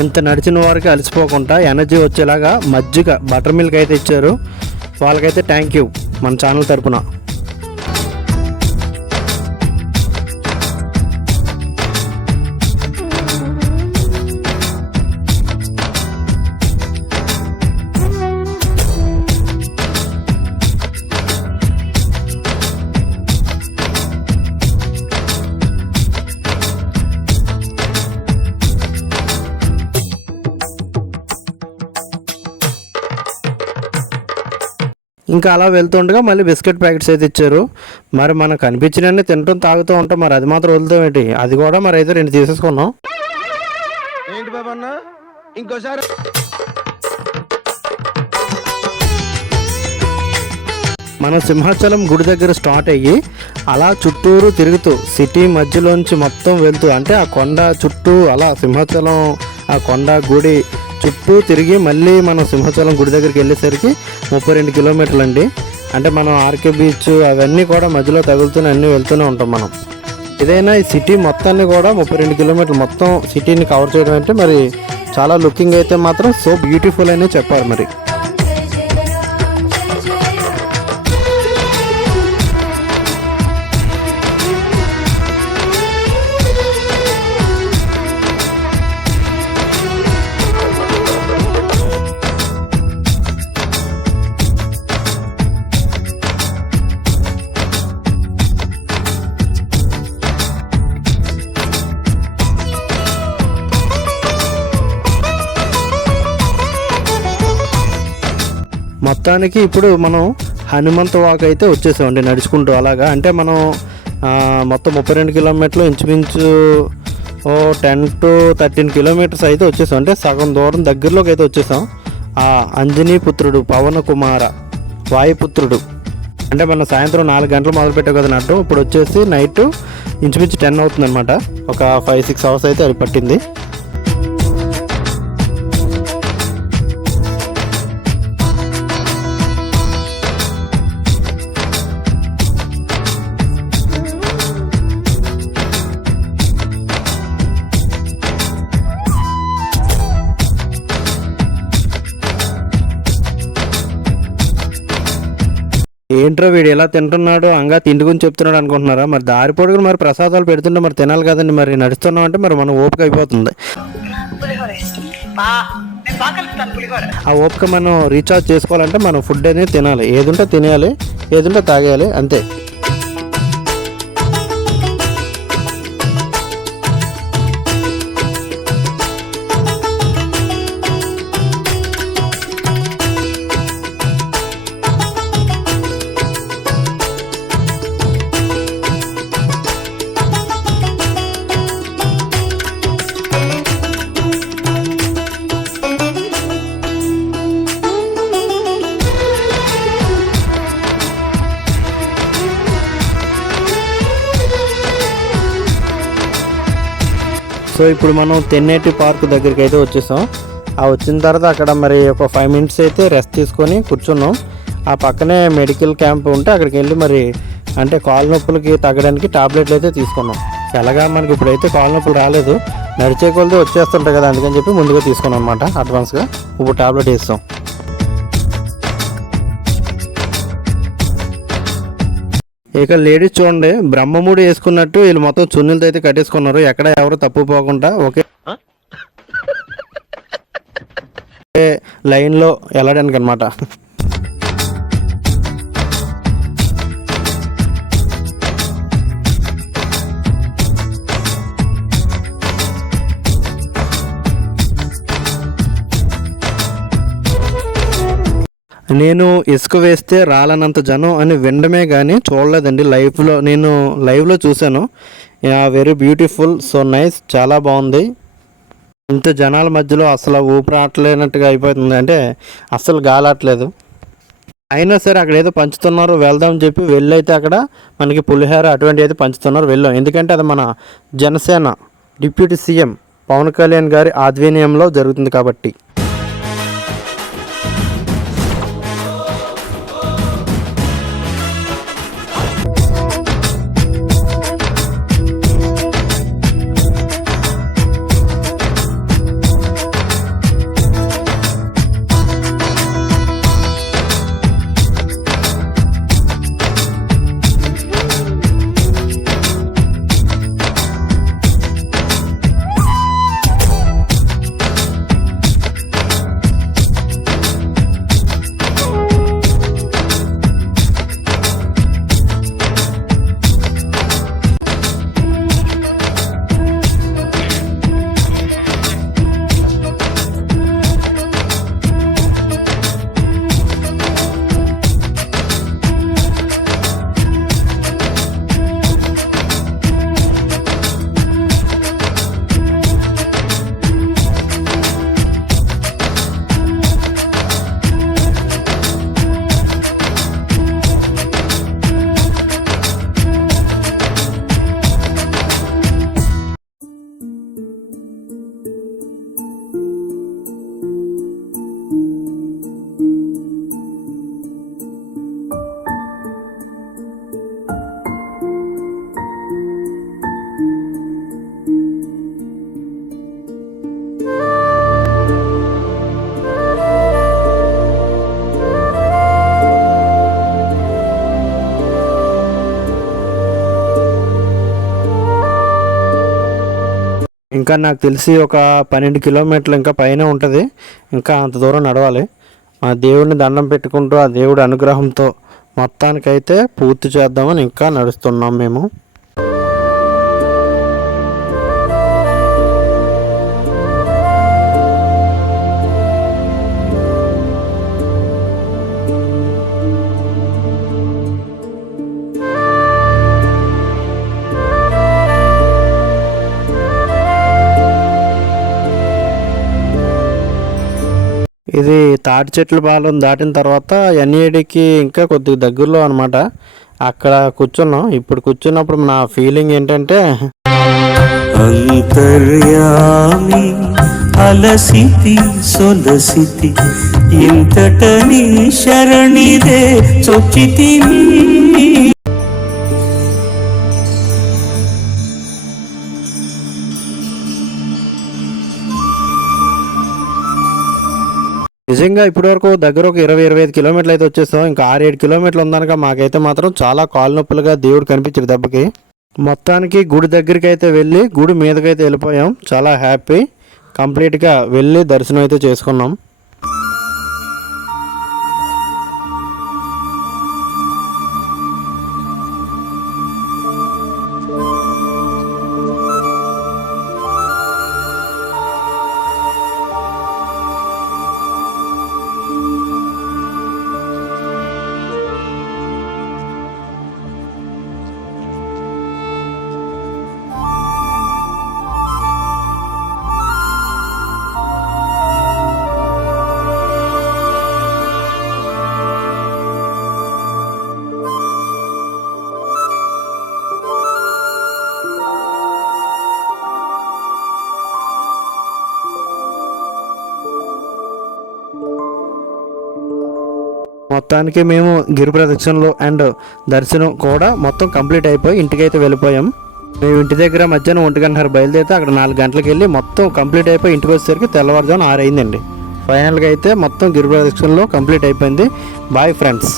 ఇంత నడిచిన వారికి అలసిపోకుండా ఎనర్జీ వచ్చేలాగా మజ్జిగ బటర్ మిల్క్ అయితే ఇచ్చారు. వాళ్ళకైతే థ్యాంక్ యూ మన ఛానల్ తరపున. ఇంకా అలా వెళ్తుండగా మళ్ళీ బిస్కెట్ ప్యాకెట్స్ అయితే ఇచ్చారు. మరి మనకు కనిపించినన్ని తినటం తాగుతూ ఉంటాం, మరి అది మాత్రం వదులుతాం ఏంటి? అది కూడా మరి అయితే 2 తీసేసుకున్నాం. ఏంటి బాబన్న ఇంకోసారి మనం సింహాచలం గుడి దగ్గర స్టార్ట్ అయ్యి అలా చుట్టూరు తిరుగుతూ సిటీ మధ్యలోంచి మొత్తం వెళ్తూ, అంటే ఆ కొండ చుట్టూ అలా సింహాచలం ఆ కొండ గుడి చుట్టూ తిరిగి మళ్ళీ మనం సింహాచలం గుడి దగ్గరికి వెళ్ళేసరికి 32 కిలోమీటర్లు అండి. అంటే మనం ఆర్కే బీచ్ అవన్నీ కూడా మధ్యలో తగులుతూనే అన్నీ వెళ్తూనే ఉంటాం మనం. ఏదైనా ఈ సిటీ మొత్తాన్ని కూడా 32 కిలోమీటర్లు మొత్తం సిటీని కవర్ చేయడం అంటే మరి చాలా లుకింగ్ అయితే మాత్రం సో బ్యూటిఫుల్ అనే చెప్పాలి మరి. మొత్తానికి ఇప్పుడు మనం హనుమంత వాక్ అయితే వచ్చేసామండి నడుచుకుంటూ అలాగా. అంటే మనం మొత్తం 32 కిలోమీటర్లు ఇంచుమించు 10 to 13 కిలోమీటర్స్ అయితే వచ్చేసాం. అంటే సగం దూరం దగ్గరలోకి అయితే వచ్చేసాం. ఆ అంజనీ పుత్రుడు పవన కుమార వాయుపుత్రుడు అంటే మనం సాయంత్రం 4 గంటలు మొదలు పెట్టాం కదా నట్టు. ఇప్పుడు వచ్చేసి నైట్ ఇంచుమించు 10 అవుతుంది అనమాట. ఒక 5-6 అవర్స్ అయితే అది పట్టింది. ఏంట్రో వీడు ఎలా తింటున్నాడు అంగా తిండి గురించి చెప్తున్నాడు అనుకుంటున్నారా? మరి దారి పొడుగులు మరి ప్రసాదాలు పెడుతుంటే మరి తినాలి కదండి. మరి నడుస్తున్నాం అంటే మరి మనం ఓపిక అయిపోతుంది. ఆ ఓపిక మనం రీఛార్జ్ చేసుకోవాలంటే మనం ఫుడ్ అనేది తినాలి. ఏదుంటే తినేయాలి, ఏదుంటే తాగేయాలి, అంతే. సో ఇప్పుడు మనం తెన్నేటి పార్క్ దగ్గరికి అయితే వచ్చేసాం. ఆ వచ్చిన తర్వాత అక్కడ మరి ఒక 5 minutes అయితే రెస్ట్ తీసుకొని కూర్చున్నాం. ఆ పక్కనే మెడికల్ క్యాంప్ ఉంటే అక్కడికి వెళ్ళి మరి అంటే కాళ్ళ నొప్పులకి తగ్గడానికి టాబ్లెట్లు అయితే తీసుకున్నాం. ఎలాగా మనకి ఇప్పుడైతే కాళ్ళ నొప్పులు రాలేదు, నడిచే కొలది వచ్చేస్తుంటాయి కదా, అందుకని చెప్పి ముందుగా తీసుకున్నాం అనమాట అడ్వాన్స్గా. ఇప్పుడు టాబ్లెట్ వేస్తాం. ఇక లేడీస్ చూడండి బ్రహ్మముడి వేసుకున్నట్టు వీళ్ళు మొత్తం చున్నీలతో అయితే కట్టేసుకున్నారు. ఎక్కడ ఎవరు తప్పు పోకుండా ఒకే లైన్లో వెళ్ళడానికి అనమాట. నేను ఇసుక వేస్తే రాలనంత జనం అని వినడమే కానీ చూడలేదండి లైవ్లో. నేను లైవ్లో చూశాను. వెరీ బ్యూటిఫుల్, సో నైస్, చాలా బాగుంది. ఇంత జనాల మధ్యలో అసలు ఊపిరాటలేనట్టుగా అయిపోతుంది, అంటే అస్సలు గాలాట్లేదు. అయినా సరే అక్కడ ఏదో పంచుతున్నారు, వెళ్దామని చెప్పి వెళ్ళైతే అక్కడ మనకి పులిహోర అటువంటి అయితే పంచుతున్నారు, వెళ్ళాం. ఎందుకంటే అది మన జనసేన డిప్యూటీ సీఎం పవన్ కళ్యాణ్ గారి ఆధ్వర్యంలో జరుగుతుంది కాబట్టి. ఇంకా నాకు తెలిసి ఒక 12 కిలోమీటర్లు ఇంకా పైన ఉంటుంది. ఇంకా అంత దూరం నడవాలి. ఆ దేవుడిని దండం పెట్టుకుంటూ ఆ దేవుడి అనుగ్రహంతో మొత్తానికైతే పూర్తి చేద్దామని ఇంకా నడుస్తున్నాం మేము. ఇది తాటి చెట్ల పాలెం దాటిన తర్వాత ఎన్ఏడికి ఇంకా కొద్దిగా దగ్గరలో అనమాట. అక్కడ కూర్చున్నాం. ఇప్పుడు కూర్చున్నప్పుడు నా ఫీలింగ్ ఏంటంటే అంతర్యామి అలసితి సొలసితి ఇంతటని శరణిదే చొచ్చితిని. నిజంగా ఇప్పటివరకు దగ్గర ఒక 20-25 కిలోమీటర్లు అయితే వచ్చేస్తాం. ఇంకా 6-7 కిలోమీటర్లు ఉందనక మాకైతే మాత్రం చాలా కాలు నొప్పులుగా దేవుడు కనిపించాడు దెబ్బకి. మొత్తానికి గుడి దగ్గరికి అయితే వెళ్ళి గుడి మీదకైతే వెళ్ళిపోయాం. చాలా హ్యాపీ. కంప్లీట్గా వెళ్ళి దర్శనం అయితే చేసుకున్నాం. మొత్తానికి మేము గిరి ప్రదక్షిణలు అండ్ దర్శనం కూడా మొత్తం కంప్లీట్ అయిపోయి ఇంటికైతే వెళ్ళిపోయాం. మేము ఇంటి దగ్గర మధ్యాహ్నం 1 బయలుదేరితే అక్కడ 4 గంటలకు వెళ్ళి మొత్తం కంప్లీట్ అయిపోయి ఇంటికి వచ్చేసరికి తెల్లవారుజామున 6 అయిందండి. ఫైనల్గా అయితే మొత్తం గిరి ప్రదక్షిణలో కంప్లీట్ అయిపోయింది. Bye friends.